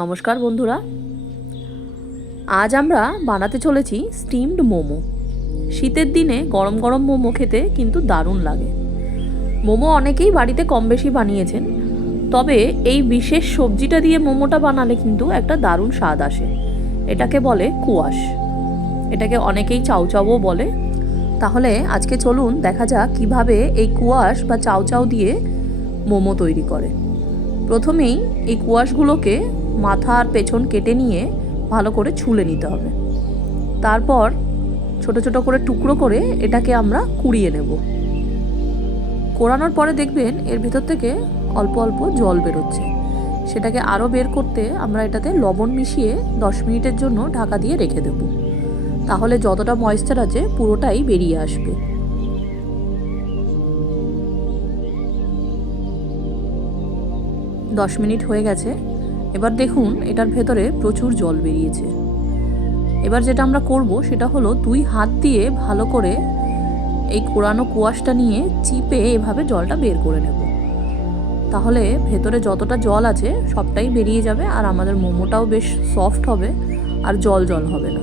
নমস্কার বন্ধুরা, আজ আমরা বানাতে চলেছি স্টিমড মোমো। শীতের দিনে গরম গরম মোমো খেতে কিন্তু দারুণ লাগে। মোমো অনেকেই বাড়িতে কম বেশি বানিয়েছেন, তবে এই বিশেষ সবজিটা দিয়ে মোমোটা বানালে কিন্তু একটা দারুণ স্বাদ আসে। এটাকে বলে কুয়াশ, এটাকে অনেকেই চাউচাউও বলে। তাহলে আজকে চলুন দেখা যাক কিভাবে এই কুয়াশ বা চাউচাউ দিয়ে মোমো তৈরি করে। প্রথমেই এই কুয়াশগুলোকে মাথা আর পেছন কেটে নিয়ে ভালো করে ছুলে নিতে হবে। তারপর ছোট ছোট করে টুকরো করে এটাকে আমরা কুড়িয়ে নেব। কোড়ানোর পরে দেখবেন এর ভেতর থেকে অল্প অল্প জল বেরোচ্ছে। সেটাকে আরও বের করতে আমরা এটাতে লবণ মিশিয়ে 10 মিনিটের জন্য ঢাকা দিয়ে রেখে দেব। তাহলে যতটা ময়েশ্চার আছে পুরোটাই বেরিয়ে আসবে। দশ মিনিট হয়ে গেছে। এবার দেখুন এটার ভেতরে প্রচুর জল বেরিয়েছে। এবার যেটা আমরা করব সেটা হলো 2 হাত দিয়ে ভালো করে এই কোড়ানো কুয়াশটা নিয়ে চিপে এভাবে জলটা বের করে নেব। তাহলে ভেতরে যতটা জল আছে সবটাই বেরিয়ে যাবে, আর আমাদের মোমোটাও বেশ সফট হবে আর জল জল হবে না।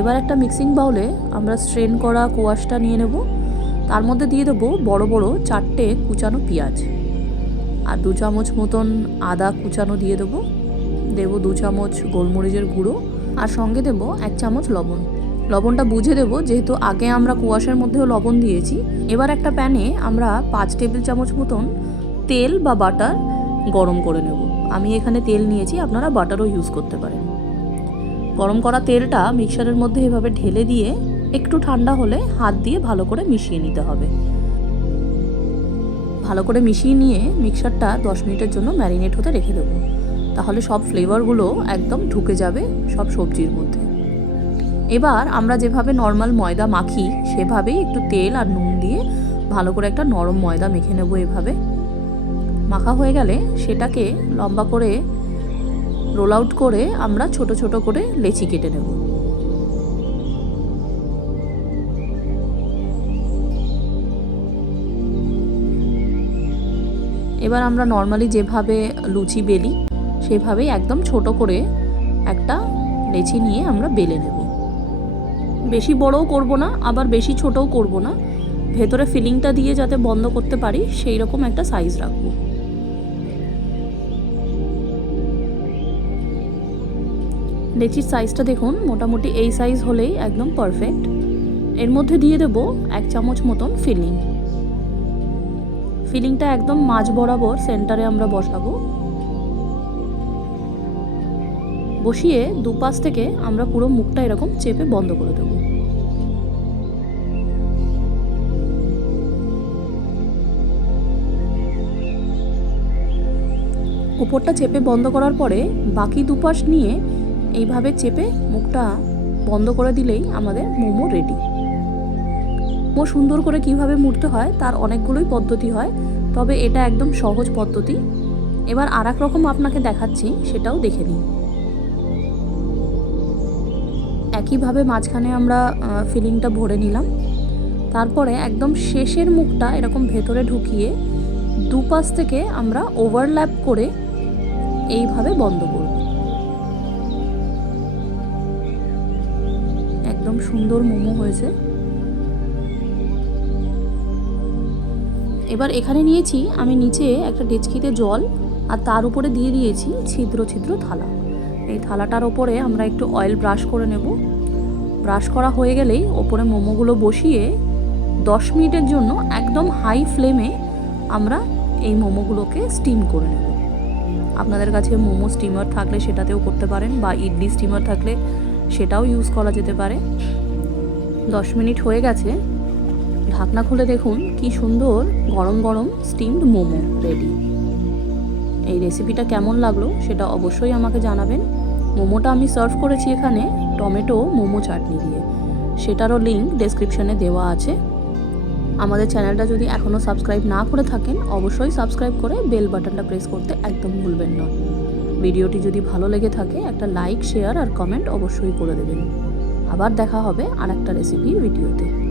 এবার একটা মিক্সিং বাউলে আমরা স্ট্রেন করা কুয়াশটা নিয়ে নেব। তার মধ্যে দিয়ে দেবো বড় বড় 4টে কুচানো পেঁয়াজ, আর 2 চামচ মতন আদা কুচানো দিয়ে দেবো। 2 চামচ গোলমরিচের গুঁড়ো, আর সঙ্গে দেব 1 চামচ লবণ। লবণটা বুঝে দেব, যেহেতু আগে আমরা কুয়াশার মধ্যেও লবণ দিয়েছি। এবার একটা প্যানে আমরা 5 টেবিল চামচ মতন তেল বা বাটার গরম করে নেব। আমি এখানে তেল নিয়েছি, আপনারা বাটারও ইউজ করতে পারেন। গরম করা তেলটা মিক্সারের মধ্যে এভাবে ঢেলে দিয়ে একটু ঠান্ডা হলে হাত দিয়ে ভালো করে মিশিয়ে নিতে হবে। ভালো করে মিশিয়ে নিয়ে মিক্সারটা 10 মিনিটের জন্য ম্যারিনেট হতে রেখে দেবো। তাহলে সব ফ্লেভারগুলো একদম ঢুকে যাবে সব সবজির মধ্যে। এবার আমরা যেভাবে নর্মাল ময়দা মাখি সেভাবেই একটু তেল আর নুন দিয়ে ভালো করে একটা নরম ময়দা মেখে নেব। এভাবে মাখা হয়ে গেলে সেটাকে লম্বা করে রোল আউট করে আমরা ছোট ছোট করে লেচি কেটে নেব। এবার আমরা নর্মালি যেভাবে লুচি বেলি সেভাবেই একদম ছোট করে একটা লেচি নিয়ে আমরা বেলে নেব। বেশি বড়ও করব না, আবার বেশি ছোটও করব না। ভেতরে ফিলিংটা দিয়ে যাতে বন্ধ করতে পারি সেই রকম একটা সাইজ রাখবো। লেচির সাইজটা দেখুন, মোটামুটি এই সাইজ হলেই একদম পারফেক্ট। এর মধ্যে দিয়ে দেব 1 চামচ মতন ফিলিংটা একদম মাঝ বরাবর সেন্টারে আমরা বসাবো। বসিয়ে দুপাশ থেকে আমরা পুরো মুখটা এরকম চেপে বন্ধ করে দেব। উপরটা চেপে বন্ধ করার পরে বাকি দুপাশ নিয়ে এইভাবে চেপে মুখটা বন্ধ করে দিলেই আমাদের মোমো রেডি। মোমো সুন্দর করে কিভাবে মুড়তে হয় তার অনেকগুলোই পদ্ধতি হয়, তবে এটা একদম সহজ পদ্ধতি। এবার আর এক রকম আপনাকে দেখাচ্ছি, সেটাও দেখে নিন। একইভাবে মাঝখানে আমরা ফিলিংটা ভরে নিলাম। তারপরে একদম শেষের মুখটা এরকম ভেতরে ঢুকিয়ে দুপাশ থেকে আমরা ওভারল্যাপ করে এইভাবে বন্ধ করব। একদম সুন্দর মোমো হয়েছে। এবার এখানে নিয়েছি আমি নিচে একটা ডেচকিতে জল, আর তার উপরে দিয়ে দিয়েছি ছিদ্র ছিদ্র থালা। এই থালাটার ওপরে আমরা একটু অয়েল ব্রাশ করে নেব। ব্রাশ করা হয়ে গেলেই ওপরে মোমোগুলো বসিয়ে 10 মিনিটের জন্য একদম হাই ফ্লেমে আমরা এই মোমোগুলোকে স্টিম করে নেব। আপনাদের কাছে মোমো স্টিমার থাকলে সেটাতেও করতে পারেন, বা ইডলি স্টিমার থাকলে সেটাও ইউজ করা যেতে পারে। 10 মিনিট হয়ে গেছে। ঢাকনা খুলে দেখুন কি সুন্দর গরম গরম স্টিমড মোমো রেডি। এই রেসিপিটা কেমন লাগলো সেটা অবশ্যই আমাকে জানাবেন। মোমোটা আমি সার্ভ করেছি এখানে টমেটো মোমো চাটনি দিয়ে, সেটারও লিঙ্ক ডেসক্রিপশনে দেওয়া আছে। আমাদের চ্যানেলটা যদি এখনও সাবস্ক্রাইব না করে থাকেন অবশ্যই সাবস্ক্রাইব করে বেল বাটনটা প্রেস করতে একদম ভুলবেন না। ভিডিওটি যদি ভালো লেগে থাকে একটা লাইক, শেয়ার আর কমেন্ট অবশ্যই করে দেবেন। আবার দেখা হবে আর একটা রেসিপির ভিডিওতে।